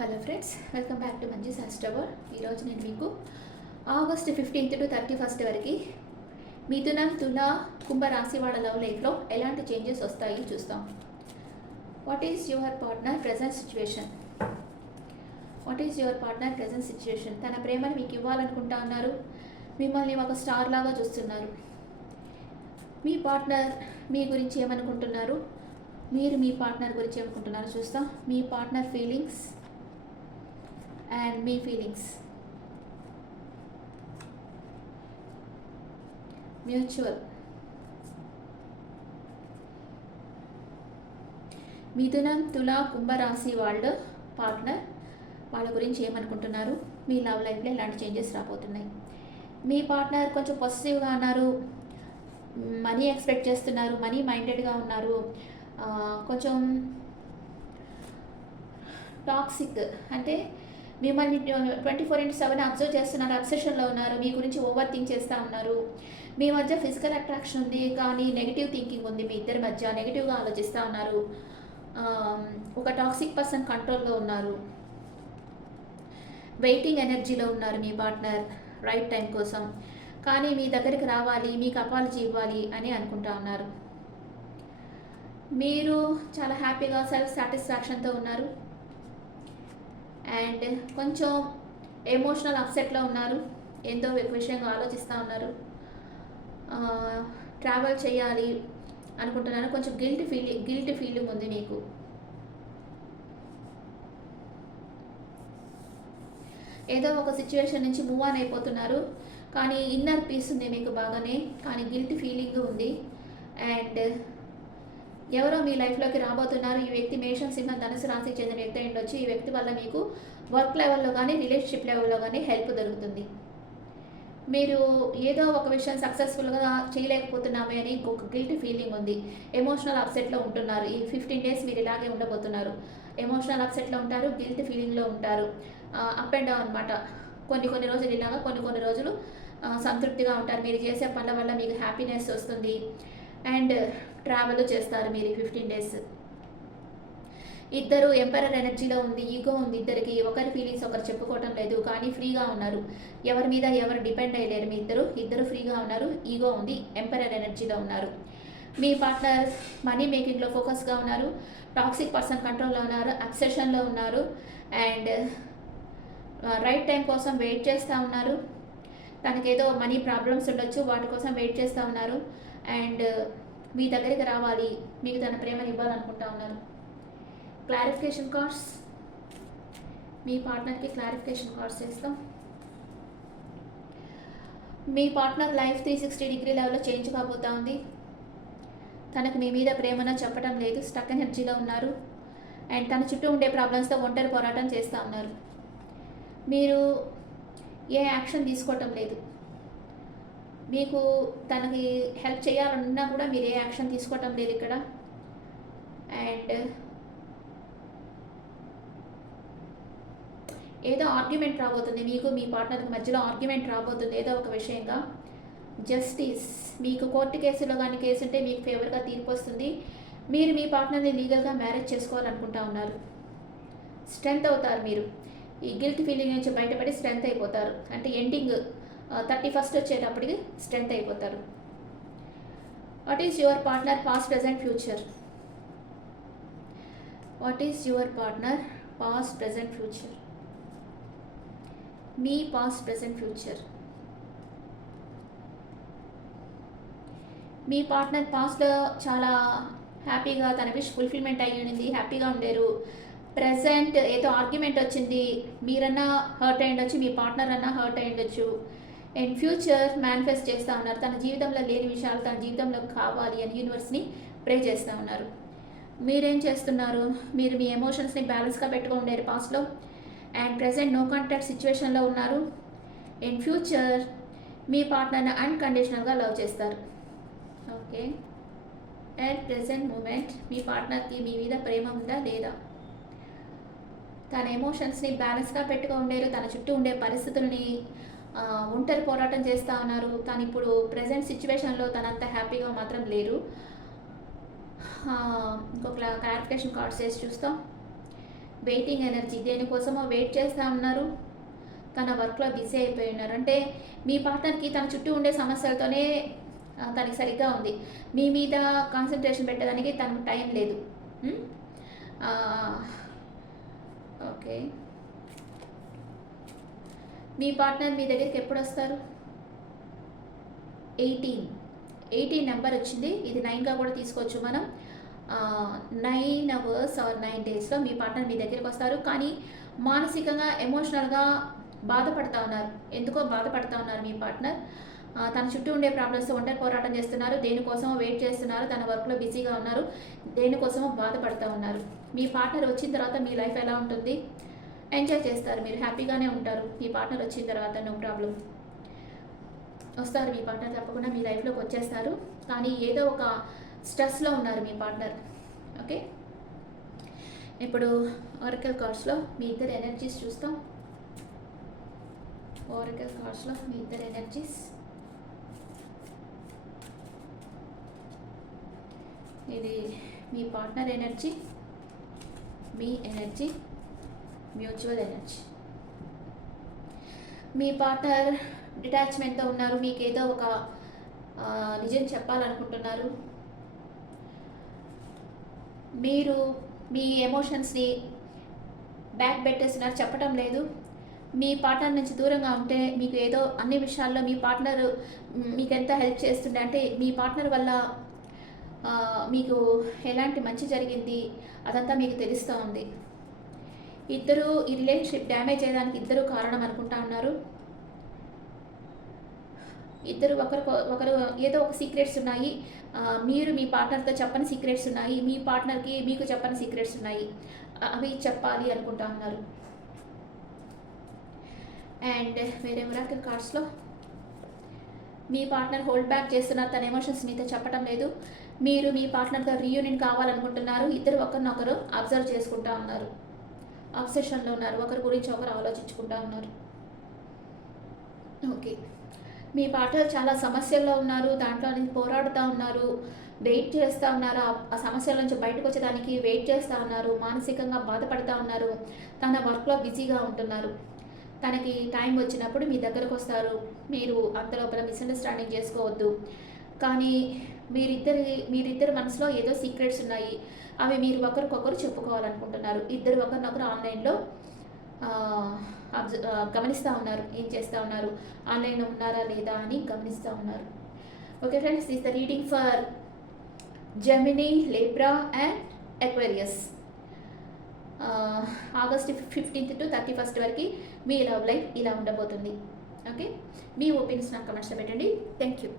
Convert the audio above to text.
Hello friends, welcome back to Manju Shastravar. ఈరోజు నేను మీకు ఆగస్ట్ 15th to 31st వరకు మిథునం, తుల, కుంభ రాశి వాళ్ళ లవ్ లైఫ్లో ఎలాంటి చేంజెస్ వస్తాయి చూస్తాం. What is your partner present situation? What is your partner present situation? తన ప్రేమను మీకు ఇవ్వాలనుకుంటా ఉన్నారు. మిమ్మల్ని ఒక స్టార్ లాగా చూస్తున్నారు. మీ పార్ట్నర్ మీ గురించి ఏమనుకుంటున్నారు, మీరు మీ పార్ట్నర్ గురించి ఏమనుకుంటున్నారు చూస్తాం. మీ పార్ట్నర్ ఫీలింగ్స్ అండ్ మీ ఫీలింగ్స్. మ్యూచువల్. మిథునం, తుల, కుంభరాశి వాళ్ళు పార్ట్నర్ వాళ్ళ గురించి ఏమనుకుంటున్నారు, మీ లవ్ లైఫ్లో ఎలాంటి చేంజెస్ రాబోతున్నాయి. మీ పార్ట్నర్ కొంచెం పాజిటివ్గా ఉన్నారు, మనీ ఎక్స్పెక్ట్ చేస్తున్నారు, మనీ మైండెడ్గా ఉన్నారు, కొంచెం టాక్సిక్ అంటే మిమ్మల్ని 24/7 అబ్జర్వ్ చేస్తున్నారు, అబ్సెషన్లో ఉన్నారు, మీ గురించి ఓవర్ థింక్ చేస్తూ ఉన్నారు. మీ మధ్య ఫిజికల్ అట్రాక్షన్ ఉంది, కానీ నెగిటివ్ థింకింగ్ ఉంది. మీ ఇద్దరి మధ్య నెగిటివ్గా ఆలోచిస్తూ ఉన్నారు. ఒక టాక్సిక్ పర్సన్ కంట్రోల్లో ఉన్నారు. వెయిటింగ్ ఎనర్జీలో ఉన్నారు మీ పార్ట్నర్ రైట్ టైం కోసం. కానీ మీ దగ్గరికి రావాలి, మీకు అపాలజీ ఇవ్వాలి అని అనుకుంటా ఉన్నారు. మీరు చాలా హ్యాపీగా సెల్ఫ్ సాటిస్ఫాక్షన్తో ఉన్నారు అండ్ కొంచెం ఎమోషనల్ అప్సెట్లో ఉన్నారు. ఎంతో విషయంగా ఆలోచిస్తూ ఉన్నారు. ట్రావెల్ చేయాలి అనుకుంటున్నాను. కొంచెం గిల్ట్ ఫీలింగ్ ఉంది మీకు. ఏదో ఒక సిచ్యువేషన్ నుంచి మూవ్ ఆన్ అయిపోతున్నారు, కానీ ఇన్నర్ పీస్ ఉంది మీకు బాగానే, కానీ గిల్ట్ ఫీలింగ్ ఉంది. అండ్ ఎవరో మీ లైఫ్లోకి రాబోతున్నారు. ఈ వ్యక్తి మేషం, సింహం, ధనుసు రాశికి చెందిన వ్యక్తి ఉండొచ్చు. ఈ వ్యక్తి వల్ల మీకు వర్క్ లెవెల్లో కానీ రిలేషన్షిప్ లెవెల్లో కానీ హెల్ప్ దొరుకుతుంది. మీరు ఏదో ఒక విషయం సక్సెస్ఫుల్గా చేయలేకపోతున్నామే అని ఒక గిల్ట్ ఫీలింగ్ ఉంది. ఎమోషనల్ అప్సెట్లో ఉంటున్నారు. ఈ 15 days మీరు ఇలాగే ఉండబోతున్నారు. ఎమోషనల్ అప్సెట్లో ఉంటారు, గిల్ట్ ఫీలింగ్లో ఉంటారు. అప్ అండ్ డౌన్ అనమాట. కొన్ని రోజులు ఇలాగా, కొన్ని రోజులు సంతృప్తిగా ఉంటారు. మీరు చేసే పనుల వల్ల మీకు హ్యాపీనెస్ వస్తుంది అండ్ ట్రావెల్ చేస్తారు మీరు 15 days. ఇద్దరు ఎంపరర్ ఎనర్జీలో ఉంది, ఈగో ఉంది ఇద్దరికి. ఒకరి ఫీలింగ్స్ ఒకరు చెప్పుకోవటం లేదు, కానీ ఫ్రీగా ఉన్నారు. ఎవరి మీద ఎవరు డిపెండ్ అయ్యలేరు. మీ ఇద్దరు ఫ్రీగా ఉన్నారు. ఈగో ఉంది, ఎంపరర్ ఎనర్జీలో ఉన్నారు. మీ పార్ట్నర్ మనీ మేకింగ్లో ఫోకస్గా ఉన్నారు. టాక్సిక్ పర్సన్ కంట్రోల్లో ఉన్నారు, అబ్సెషన్లో ఉన్నారు అండ్ రైట్ టైం కోసం వెయిట్ చేస్తూ ఉన్నారు. తనకేదో మనీ ప్రాబ్లమ్స్ ఉండొచ్చు, వాటి కోసం వెయిట్ చేస్తూ ఉన్నారు అండ్ మీ దగ్గరికి రావాలి, మీకు తన ప్రేమను ఇవ్వాలనుకుంటా ఉన్నారు. Clarification cards. మీ పార్ట్నర్కి క్లారిఫికేషన్ కార్డ్స్ చేస్తాం. మీ పార్ట్నర్ లైఫ్ 360 degree లెవెల్లో చేంజ్ కాబోతా ఉంది. తనకు మీ మీద ప్రేమను చెప్పడం లేదు, స్టక్ ఎనర్జీలో ఉన్నారు అండ్ తన చుట్టూ ఉండే ప్రాబ్లమ్స్తో ఒంటరి పోరాటం చేస్తూ ఉన్నారు. మీరు ఏ యాక్షన్ తీసుకోవటం లేదు. మీకు తనకి హెల్ప్ చేయాలన్నా కూడా మీరు ఏ యాక్షన్ తీసుకోవటం లేదు ఇక్కడ. అండ్ ఏదో ఆర్గ్యుమెంట్ రాబోతుంది, మీకు మీ పార్ట్నర్కి మధ్యలో ఆర్గ్యుమెంట్ రాబోతుంది ఏదో ఒక విషయంగా. జస్టిస్. మీకు కోర్టు కేసులో కానీ కేసు ఉంటే మీకు ఫేవర్గా తీర్పు వస్తుంది. మీరు మీ పార్ట్నర్ని లీగల్గా మ్యారేజ్ చేసుకోవాలనుకుంటా ఉన్నారు. స్ట్రెంగ్త్ అవుతారు మీరు. ఈ గిల్ట్ ఫీలింగ్ నుంచి బయటపడి స్ట్రెంగ్త్ అయిపోతారు. అంటే ఎండింగ్ 31st వచ్చేటప్పటికి స్ట్రెంగ్త్ అయిపోతారు. What is your partner past, present, future? What is your partner past, present, future? Me past, present, future. Me partner పాస్ట్లో చాలా హ్యాపీగా తన విష్ ఫుల్ఫిల్మెంట్ అయ్యింది, హ్యాపీగా ఉండేరు. ప్రజెంట్ ఏదో ఆర్గ్యుమెంట్ వచ్చింది, మీరన్నా హర్ట్ అయ్యిండొచ్చు, మీ పార్ట్నర్ అన్నా హర్ట్ అయ్యిండొచ్చు. అండ్ ఫ్యూచర్ మేనిఫెస్ట్ చేస్తూ ఉన్నారు. తన జీవితంలో లేని విషయాలు తన జీవితంలో కావాలి అని యూనివర్స్ని ప్రే చేస్తూ ఉన్నారు. మీరేం చేస్తున్నారు? మీరు మీ ఎమోషన్స్ని బ్యాలెన్స్గా పెట్టుకుని ఉండేరు పాస్ట్లో అండ్ ప్రజెంట్ నో కాంటాక్ట్ సిచ్యువేషన్లో ఉన్నారు. అండ్ ఫ్యూచర్ మీ పార్ట్నర్ని అన్కండిషనల్గా లవ్ చేస్తారు. ఓకే. అట్ ప్రెజెంట్ మూమెంట్ మీ పార్ట్నర్కి మీ మీద ప్రేమ ఉందా లేదా? తన ఎమోషన్స్ని బ్యాలెన్స్గా పెట్టుకుని ఉండేరు. తన చుట్టూ ఉండే పరిస్థితుల్ని ఒంటరి పోరాటం చేస్తూ ఉన్నారు. తను ఇప్పుడు ప్రజెంట్ సిచ్యువేషన్లో తనంత హ్యాపీగా మాత్రం లేరు. ఇంకొక క్లారిఫికేషన్ కార్డ్స్ వేసి చూస్తాం. వెయిటింగ్ ఎనర్జీ, దేనికోసమో వెయిట్ చేస్తూ ఉన్నారు. తన వర్క్లో బిజీ అయిపోయి ఉన్నారు. అంటే మీ పార్ట్నర్కి తన చుట్టూ ఉండే సమస్యలతోనే తనకి సరిగ్గా ఉంది. మీ మీద కాన్సన్ట్రేషన్ పెట్టడానికి తనకు టైం లేదు. ఉమ్? ఆ, ఓకే. మీ పార్ట్నర్ మీ దగ్గరికి ఎప్పుడు వస్తారు? 18 నెంబర్ వచ్చింది. ఇది 9గా కూడా తీసుకోవచ్చు మనం. 9 అవర్స్ ఆర్ 9 డేస్లో మీ పార్ట్నర్ మీ దగ్గరికి వస్తారు. కానీ మానసికంగా ఎమోషనల్గా బాధపడతా ఉన్నారు. ఎందుకో బాధపడతా ఉన్నారు మీ పార్ట్నర్. తన చుట్టూ ఉండే ప్రాబ్లమ్స్తో ఒంటరి పోరాటం చేస్తున్నారు. దేనికోసమో వెయిట్ చేస్తున్నారు. తన వర్క్లో బిజీగా ఉన్నారు. దేనికోసమో బాధపడతా ఉన్నారు. మీ పార్ట్నర్ వచ్చిన తర్వాత మీ లైఫ్ ఎలా ఉంటుంది? ఎంజాయ్ చేస్తారు, మీరు హ్యాపీగానే ఉంటారు. మీ పార్ట్నర్ వచ్చిన తర్వాత నో ప్రాబ్లం. వస్తారు మీ పార్ట్నర్, తప్పకుండా మీ లైఫ్లోకి వచ్చేస్తారు. కానీ ఏదో ఒక స్ట్రెస్లో ఉన్నారు మీ పార్ట్నర్. ఓకే, ఇప్పుడు ఆరకల్ కార్డ్స్లో మీ ఇద్దరు ఎనర్జీస్ చూస్తాం. ఆరకల్ కార్డ్స్లో మీ ఇద్దరు ఎనర్జీస్. ఇది మీ పార్ట్నర్ ఎనర్జీ, మీ ఎనర్జీ, మ్యూచువల్ ఎనర్జీ. మీ పార్ట్నర్ డిటాచ్మెంట్తో ఉన్నారు. మీకు ఏదో ఒక నిజం చెప్పాలనుకుంటున్నారు. మీరు మీ ఎమోషన్స్ని బ్యాక్ పెట్టేస్తున్నారు, చెప్పటం లేదు. మీ పార్ట్నర్ నుంచి దూరంగా ఉంటే మీకు ఏదో అన్ని విషయాల్లో మీ పార్ట్నర్ మీకు ఎంత హెల్ప్ చేస్తుండే, అంటే మీ పార్ట్నర్ వల్ల మీకు ఎలాంటి మంచి జరిగింది అదంతా మీకు తెలుస్తూ ఉంది. ఇద్దరు ఈ రిలేషన్షిప్ డ్యామేజ్ అయ్యడానికి ఇద్దరు కారణం అనుకుంటా ఉన్నారు. ఇద్దరు ఒకరు ఏదో ఒక సీక్రెట్స్ ఉన్నాయి. మీరు మీ పార్ట్నర్తో చెప్పని సీక్రెట్స్ ఉన్నాయి. మీ పార్ట్నర్కి మీకు చెప్పని సీక్రెట్స్ ఉన్నాయి. అవి చెప్పాలి అనుకుంటా ఉన్నారు. అండ్ వేరే మిరాకిల్ కార్డ్స్లో మీ పార్ట్నర్ హోల్డ్ బ్యాక్ చేస్తున్నారు. తన ఎమోషన్స్ మీతో చెప్పడం లేదు. మీరు మీ పార్ట్నర్తో రీయూనియన్ కావాలనుకుంటున్నారు. ఇద్దరు ఒకరినొకరు అబ్జర్వ్ చేసుకుంటా ఉన్నారు. అబ్సెషన్లో ఉన్నారు. ఒకరి గురించి ఒకరు ఆలోచించుకుంటా ఉన్నారు. ఓకే, మీ పార్ట్నర్ చాలా సమస్యల్లో ఉన్నారు. దాంట్లో నుంచి పోరాడుతూ ఉన్నారు. వెయిట్ చేస్తూ ఉన్నారు. ఆ సమస్యల నుంచి బయటకు వచ్చేదానికి వెయిట్ చేస్తూ ఉన్నారు. మానసికంగా బాధపడుతూ ఉన్నారు. తన వర్క్లో బిజీగా ఉంటున్నారు. తనకి టైం వచ్చినప్పుడు మీ దగ్గరకు వస్తారు. మీరు అంతలోపల మిస్అండర్స్టాండింగ్ చేసుకోవద్దు. కానీ మీరిద్దరి మనసులో ఏదో సీక్రెట్స్ ఉన్నాయి. అవి మీరు ఒకరికొకరు చెప్పుకోవాలనుకుంటున్నారు. ఇద్దరు ఒకరినొకరు ఆన్లైన్లో గమనిస్తూ ఉన్నారు. ఏం చేస్తూ ఉన్నారు, ఆన్లైన్లో ఉన్నారా లేదా అని గమనిస్తూ ఉన్నారు. Okay friends, this the reading for Gemini, Libra and Aquarius. August 15th to 31st వరకు మీ లవ్ లైఫ్ ఇలా ఉండబోతుంది. ఓకే, మీ ఒపీనియన్స్ నాకు కమెంట్స్లో పెట్టండి. Thank you.